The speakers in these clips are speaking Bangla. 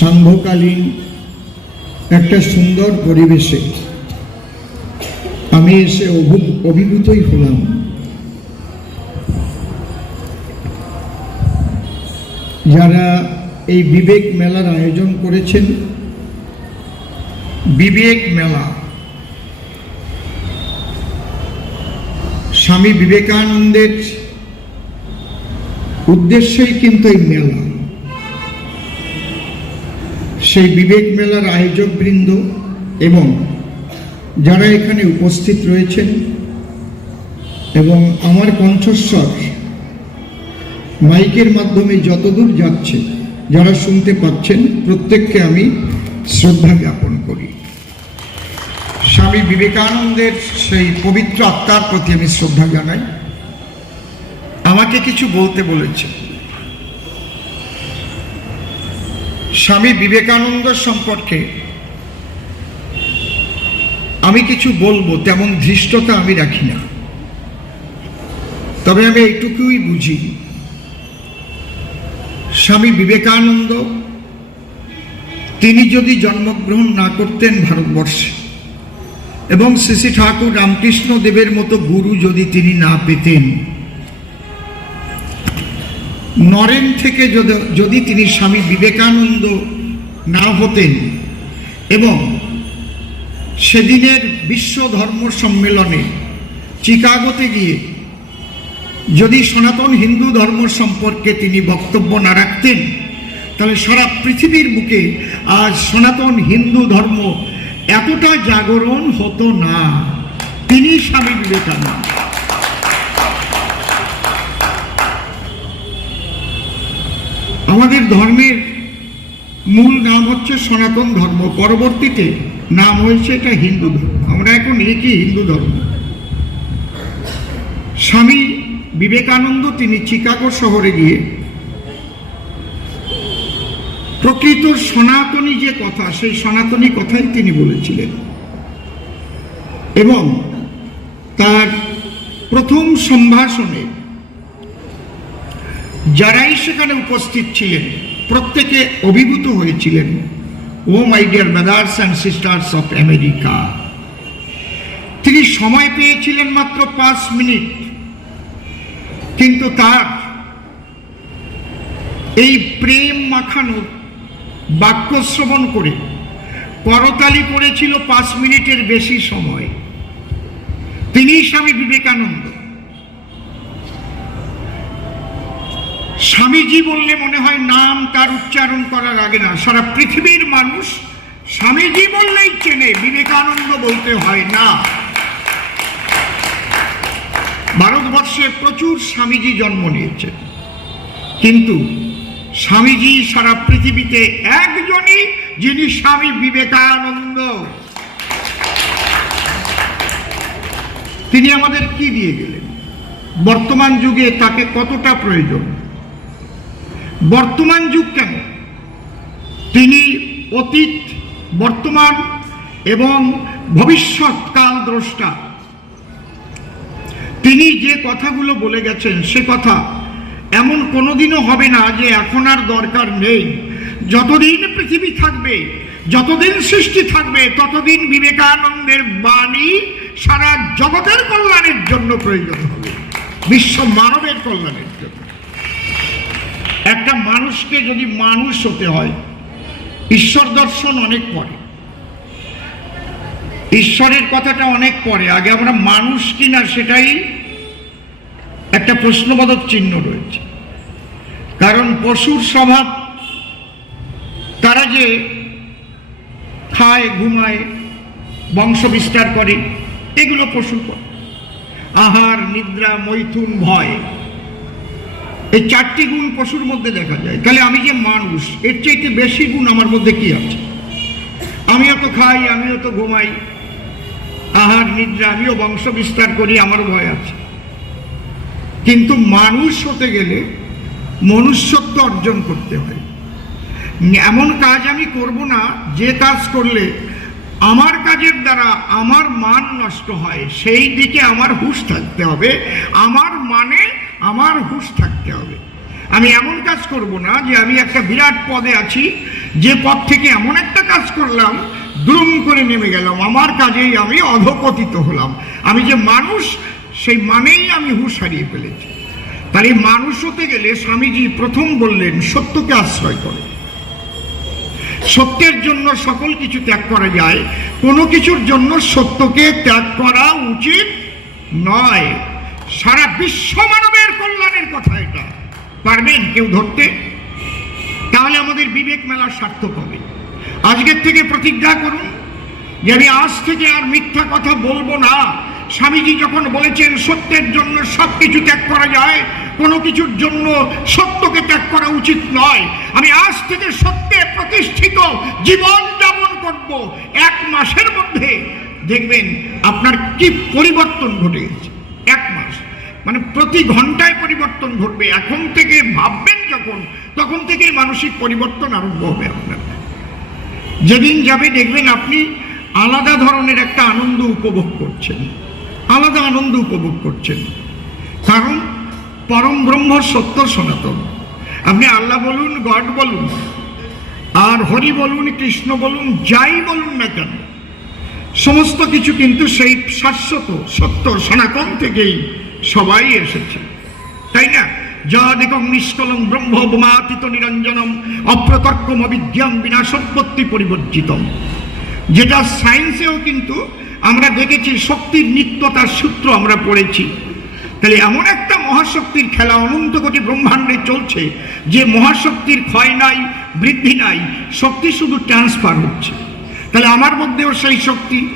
সান্ধ্যকালীন একটা সুন্দর পরিবেশে আমি এসে অভু- অভিভূতই হলাম। যারা এই বিবেক মেলার আয়োজন করেছেন, বিবেক মেলা, স্বামী বিবেকানন্দের উদ্দেশ্যেই কিন্তু এই মেলা। সেই বিবেক মেলার আয়োজক বৃন্দ এবং যারা এখানে উপস্থিত রয়েছেন এবং আমার কণ্ঠস্বর মাইকের মাধ্যমে যতদূর যাচ্ছে, যারা শুনতে পাচ্ছেন, প্রত্যেককে আমি শ্রদ্ধা জ্ঞাপন করি। স্বামী বিবেকানন্দের সেই পবিত্র আত্মার প্রতি আমি শ্রদ্ধা জানাই। আমাকে কিছু বলতে বলেছে স্বামী বিবেকানন্দ সম্পর্কে আমি কিছু বলব, তেমন ধৃষ্টতা আমি রাখি না। তবে আমি এইটুকুই বুঝি, স্বামী বিবেকানন্দ, তিনি যদি জন্মগ্রহণ না করতেন ভারতবর্ষে, এবং শ্রী শ্রী ঠাকুর রামকৃষ্ণ দেবের মতো গুরু যদি তিনি না পেতেন নরেন থেকে যদি- যদি তিনি স্বামী বিবেকানন্দ না হতেন এবং সেদিনের বিশ্ব ধর্ম সম্মেলনে চিকাগোতে গিয়ে যদি সনাতন হিন্দু ধর্ম সম্পর্কে তিনি বক্তব্য না রাখতেন, তাহলে সারা পৃথিবীর বুকে আজ সনাতন হিন্দু ধর্ম এতটা জাগরণ হতো না। তিনি স্বামী বিবেকানন্দ। আমাদের ধর্মের মূল নাম হচ্ছে সনাতন ধর্ম। পরবর্তীতে নাম হয়েছে এটা হিন্দু ধর্ম। আমরা এখন একই হিন্দু ধর্ম। স্বামী বিবেকানন্দ, তিনি চিকাগো শহরে গিয়ে প্রকৃত সনাতনী যে কথা, সেই সনাতনী কথাই তিনি বলেছিলেন। এবং তার প্রথম সম্ভাষণে যারাই সেখানে উপস্থিত ছিলেন, প্রত্যেকে অভিভূত হয়েছিলেন। ও my dear brothers and sisters of America. তিনি সময় পেয়েছিলেন মাত্র পাঁচ মিনিট। কিন্তু তার এই প্রেম মাখানো বাক্য শ্রবণ করে করতালি পড়েছিল পাঁচ মিনিটের বেশি সময়। তিনি স্বামী বিবেকানন্দ। স্বামীজি বললে মনে হয় নাম তার উচ্চারণ করার আগে না, সারা পৃথিবীর মানুষ স্বামীজি বললেই চেনে, বিবেকানন্দ বলতে হয় না। ভারতবর্ষে প্রচুর স্বামীজি জন্ম নিয়েছে। কিন্তু স্বামীজি সারা পৃথিবীতে একজনই যিনি স্বামী বিবেকানন্দ। তিনি আমাদের কি দিয়ে গেলেন? বর্তমান যুগে তাকে কতটা প্রয়োজন? বর্তমান যুগ কেন? তিনি অতীত, বর্তমান এবং ভবিষ্যৎ কাল দ্রষ্টা। তিনি যে কথাগুলো বলে গেছেন, সে কথা এমন কোনোদিনও হবে না যে এখন আর দরকার নেই। যতদিন পৃথিবী থাকবে, যতদিন সৃষ্টি থাকবে, ততদিন বিবেকানন্দের বাণী সারা জগতের কল্যাণের জন্য প্রয়োজন হবে। বিশ্ব মানবের কল্যাণের জন্য। একটা মানুষকে যদি মানুষ হতে হয়, ঈশ্বর দর্শন অনেক পরে ঈশ্বরের কথাটা অনেক পরে। আগে আমরা মানুষ কিনা সেটাই একটা প্রশ্নবোধক চিহ্ন রয়েছে। কারণ পশুর স্বভাব, তারা যে খায়, ঘুমায়, বংশ বিস্তার করে, এগুলো পশু করে আহার, নিদ্রা, মৈথুন, ভয়। এই চারটি গুণ পশুর মধ্যে দেখা যায়। তাহলে আমি যে মানুষ, এর চাইতে বেশি গুণ আমার মধ্যে কি আছে? আমিও তো খাই, আমিও তো ঘুমাই। আহার, নিদ্রা, আমিও বংশ বিস্তার করি, আমারও ভয় আছে। কিন্তু মানুষ হতে গেলে মনুষ্যত্ব অর্জন করতে হয়। এমন কাজ আমি করব না, যে কাজ করলে আমার কাজের দ্বারা আমার মান নষ্ট হয়, সেই দিকে আমার হুঁশ থাকতে হবে। আমার মানে আমার হুঁশ থাকতে হবে। আমি এমন কাজ করব না যে আমি একটা বিরাট পদে আছি, যে পদ থেকে এমন একটা কাজ করলাম, দ্রুম করে নেমে গেলাম। আমার কাজেই আমি অধপতিত হলাম। আমি যে মানুষ, সেই মানেই আমি হুঁশ হারিয়ে ফেলেছি। তাহলে মানুষ হতে গেলে স্বামীজি প্রথম বললেন, সত্যকে আশ্রয় করে। সত্যের জন্য সকল কিছু ত্যাগ করা যায়। কোনো কিছুর জন্য সত্যকে ত্যাগ করা উচিত নয়। সারা বিশ্ব মানবের কল্যাণের কথা এটা। পারবেন কেউ ধরতে? তাহলে আমাদের বিবেক মেলা সার্থক হবে। আজকের থেকে প্রতিজ্ঞা করুন যে আমি আজ থেকে আর মিথ্যা কথা বলব না, স্বামীজি যখন বলেছেন, সত্যের জন্য সব কিছু ত্যাগ করা যায়, কোনো কিছুর জন্য সত্যকে ত্যাগ করা উচিত নয়। আমি আজ থেকে সত্যে প্রতিষ্ঠিত, জীবন যাপন করব। এক মাসের মধ্যে দেখবেন আপনার কি পরিবর্তন ঘটে গেছে। এক মাস। মানে প্রতি ঘন্টায় পরিবর্তন ঘটবে। এখন থেকে ভাববেন যখন, তখন থেকেই মানসিক পরিবর্তন আরম্ভ হবে আপনার। যেদিন যাবে দেখবেন আপনি আলাদা ধরনের একটা আনন্দ উপভোগ করছেন। আলাদা আনন্দ উপভোগ করছেন। কারণ পরম ব্রহ্ম সত্য সনাতন। আপনি আল্লাহ বলুন, গড বলুন, আর হরি বলুন, কৃষ্ণ বলুন, যাই বলুন না কেন, সমস্ত কিছু কিন্তু সেই শাশ্বত সত্য সনাতন থেকেই সবাই এসেছে। তাই না? যাদিকং নিষ্কলং ব্রহ্ম বোমাতীত নিরঞ্জনম, অপ্রতর্কম অবিদ্যাম বিনাশোৎপত্তি পরিবর্জিতম। যেটা সায়েন্সেও কিন্তু আমরা দেখেছি, শক্তির নিত্যতার সূত্র আমরা পড়েছি। তাহলে এমন একটা মহাশক্তির খেলা অনন্ত কোটি ব্রহ্মাণ্ডে চলছে, যে মহাশক্তির ক্ষয় নাই, বৃদ্ধি নাই, শক্তি শুধু ট্রান্সফার হচ্ছে। তাহলে আমার মধ্যেও সেই শক্তি,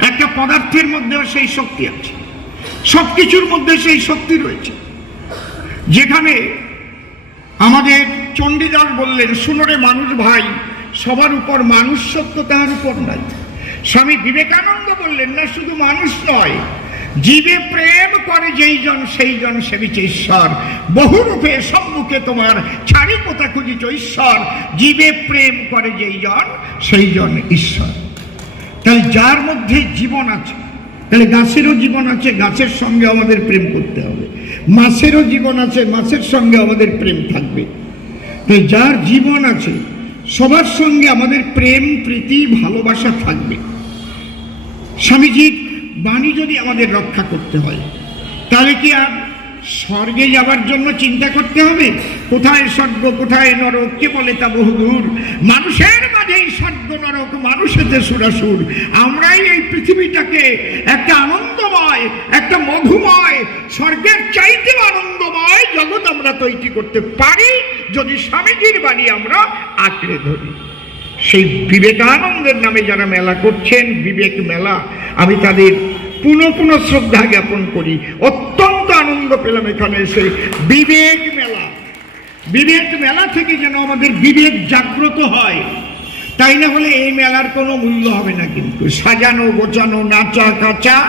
একটা পদার্থের মধ্যেও সেই শক্তি আছে। সব কিছুর মধ্যে সেই শক্তি রয়েছে। যেখানে আমাদের চণ্ডীদাস বললেন শুনোরে মানুষ ভাই, সবার উপর মানুষ সত্য তাহার উপর নাই। স্বামী বিবেকানন্দ বললেন, না, শুধু মানুষ নয়, জীবে প্রেম করে যেই জন, সেই জন সেবিছে ঈশ্বর। বহুরূপে সম্মুখে তোমার ছাড়ি কোথা খুঁজিছ ঈশ্বর। জীবে প্রেম করে যেই জন, সেই জন ঈশ্বর। তাই যার মধ্যে জীবন আছে তাহলে গাছেরও জীবন আছে, গাছের সঙ্গে আমাদের প্রেম করতে হবে। মাছেরও জীবন আছে, মাছের সঙ্গে আমাদের প্রেম থাকবে। তাই যার জীবন আছে, সবার সঙ্গে আমাদের প্রেম, প্রীতি, ভালোবাসা থাকবে। স্বামীজির বাণী যদি আমাদের রক্ষা করতে হয়, তাহলে কি আর স্বর্গে যাবার জন্য চিন্তা করতে হবে। কোথায় স্বর্গ, কোথায় নরক, কে বলে তা বহুদূর? মানুষের মাঝেই স্বর্গ, নরক মানুষেতে সুরাসুর। আমরাই এই পৃথিবীটাকে একটা আনন্দময়, একটা মধুময়, স্বর্গের চাইতেও আনন্দময় জগৎ আমরা তৈরি করতে পারি যদি স্বামীজির বাণী আমরা আঁকড়ে ধরি। সেই বিবেকানন্দের নামে যারা মেলা করছেন, বিবেক মেলা, আমি তাদের পুনঃ পুনঃ শ্রদ্ধা জ্ঞাপন করি। অত্যন্ত আনন্দ পেলাম এখানে এসে। বিবেক মেলা। বিবেক মেলা থেকে যেন আমাদের বিবেক জাগ্রত হয়। তাই না হলে এই মেলার কোনো মূল্য হবে না কিন্তু। সাজানো, গোছানো, নাচা কাচা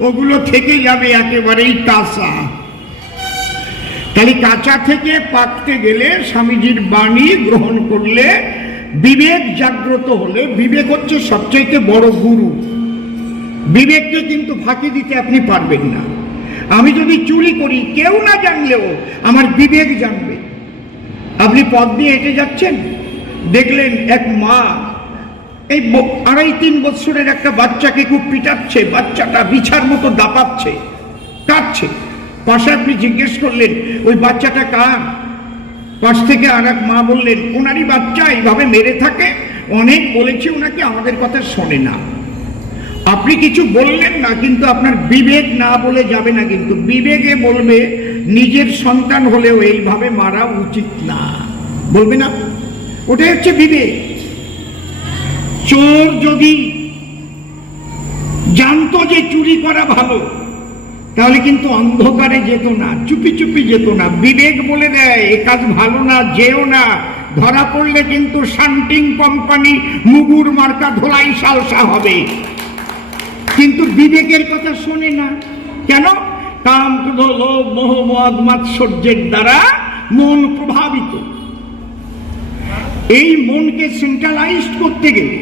ওগুলো থেকে যাবে একেবারেই কাঁচা তাহলে কাঁচা থেকে পাকতে গেলে স্বামীজির বাণী গ্রহণ করলে বিবেক জাগ্রত হলে, বিবেক হচ্ছে সবচাইতে বড় গুরু। বিবেককে কিন্তু ফাঁকি দিতে আপনি পারবেন না। আমি যদি চুরি করি, কেউ না জানলেও আমার বিবেক জানবে। আপনি পথ দিয়ে হেঁটে যাচ্ছেন, দেখলেন এক মা এই আড়াই তিন বছরের একটা বাচ্চাকে খুব পিটাচ্ছে, বাচ্চাটা বিছার মতো দাপাচ্ছে, কাঁদছে। পাশে আপনি জিজ্ঞেস করলেন, ওই বাচ্চাটা কার? পাশ থেকে আর এক মা বললেন, ওনারই বাচ্চা, এইভাবে মেরে থাকে। অনেক বলেছে, ওনাকে আমাদের কথা শোনে না। আপনি কিছু বললেন না, কিন্তু আপনার বিবেক না বলে যাবে না কিন্তু। বিবেকে বলবে, নিজের সন্তান হলেও এইভাবে মারা উচিত না। বলবে না। ওটাই হচ্ছে বিবেক। চোর যদি জানতো যে চুরি করা ভালো, তাহলে কিন্তু অন্ধকারে যেত না, চুপি চুপি যেত না। বিবেক বলে দেয়, এ কাজ ভালো না, যেও না। ধরা পড়লে কিন্তু শান্টিং কোম্পানি মুগুর মার্কা ধোলাই সালসা হবে। কিন্তু বিবেকের কথা শোনে না। কেন? কাম ক্রোধ লোভ মোহ মদ মাৎসর্যের দ্বারা মন প্রভাবিত। এই মনকে সেন্ট্রালাইজ করতে গেলে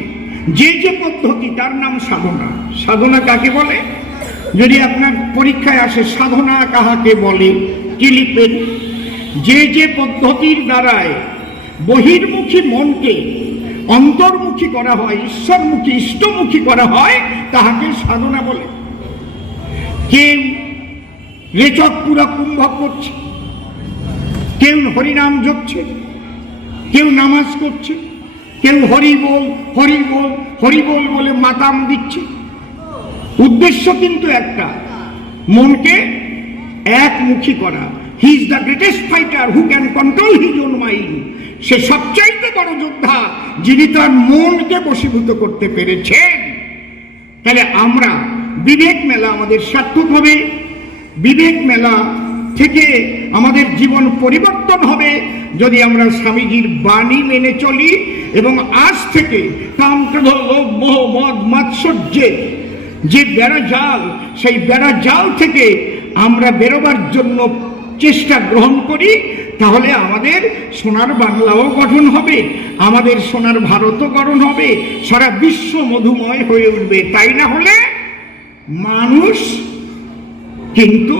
যে যে পদ্ধতি, তার নাম সাধনা। সাধনা কাকে বলে? যদি আপনার পরীক্ষায় আসে, সাধনা কাহাকে বলে? কি যে যে পদ্ধতির দ্বারায় বহির্মুখী মনকে অন্তর্মুখী করা হয়, ঈশ্বরমুখী, ইষ্টমুখী করা হয়, তাহাকে সাধনা বলে। কেউ রেচক পুরা কুম্ভ করছে, কেউ হরিনাম জপছে, কেউ নামাজ করছে, কেউ হরি বল হরি বল হরি বল বলে মাতাম দিচ্ছে। উদ্দেশ্য কিন্তু একটা, মনকে একমুখী করা। He is the greatest fighter who can control his own mind সে সবচাইতে বড় যোদ্ধা যিনি তার মনকে বশীভূত করতে পেরেছেন। তাহলে আমরা বিবেক মেলা আমাদের সার্থক হবে, বিবেক মেলা থেকে আমাদের জীবন পরিবর্তন হবে যদি আমরা স্বামীজির বাণী মেনে চলি এবং আজ থেকে কামক্রোধ যে বেড়া জাল সেই বেড়া জাল থেকে আমরা বেরোবার জন্য চেষ্টা গ্রহণ করি, তাহলে আমাদের সোনার বাংলাও গঠন হবে, আমাদের সোনার ভারতও গঠন হবে, সারা বিশ্ব মধুময় হয়ে উঠবে। তাই না হলে মানুষ কিন্তু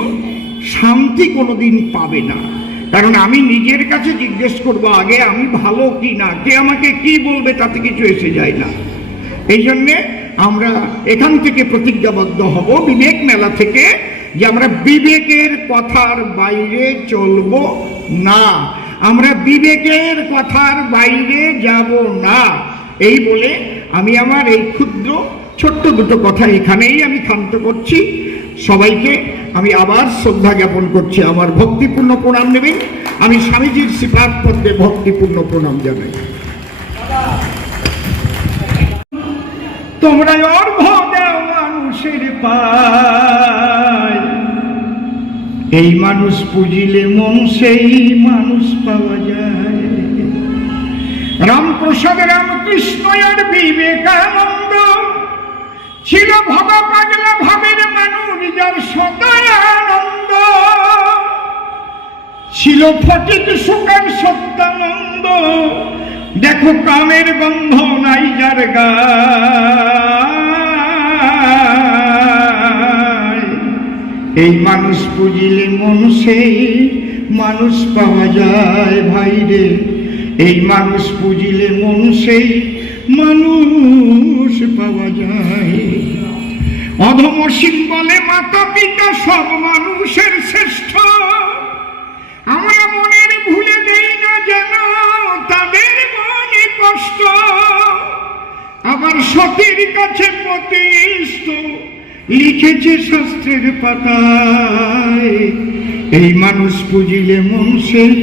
শান্তি কোনোদিন পাবে না। কারণ আমি নিজের কাছে জিজ্ঞেস করব, আগে আমি ভালো কি না? কে আমাকে কি বলবে তাতে কিছু এসে যায় না। এই জন্যে আমরা এখান থেকে প্রতিজ্ঞাবদ্ধ হব। বিবেক মেলা থেকে যে আমরা বিবেকের কথার বাইরে চলব না। আমরা বিবেকের কথার বাইরে যাব না। এই বলে আমি আমার এই ক্ষুদ্র, ছোট্ট দুটো কথা এখানেই আমি ক্ষান্ত করছি। সবাইকে আমি আবার শ্রদ্ধা জ্ঞাপন করছি। আমার ভক্তিপূর্ণ প্রণাম নেবেন। আমি স্বামীজির শ্রীপাদ পদ্মে ভক্তিপূর্ণ প্রণাম জানাই। তোমরা অর্ঘ দাও মানুষের পায় এই মানুষ পুজিলে মন, সেই মানুষ পাওয়া যায়। রামপ্রসাদ রামকৃষ্ণ আর বিবেকানন্দ ছিল ভগ পাগলা ভাবের মানুষ যার সদয় আনন্দ ছিল ফটিক সুকার সত্যানন্দ। দেখো কামের গন্ধ নাই যার গায় এই মানুষ বুঝিলে মন সেই মানুষ পাওয়া যায় ভাইরে। এই মানুষ বুঝিলে মন সেই মানুষ পাওয়া যায়। অধমসীন বলে, মাতা পিতা সব মানুষের শ্রেষ্ঠ। আমরা মনের ভুলে দেই না যেন তাদের মনে কষ্ট। আবার সতের কাছে প্রতিষ্ঠ। লিখেছে শাস্ত্রের পাতায় এই মানুষ পুজিলে মন সেই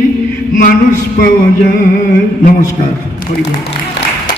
মানুষ পাওয়া যায়। নমস্কার। হরিবল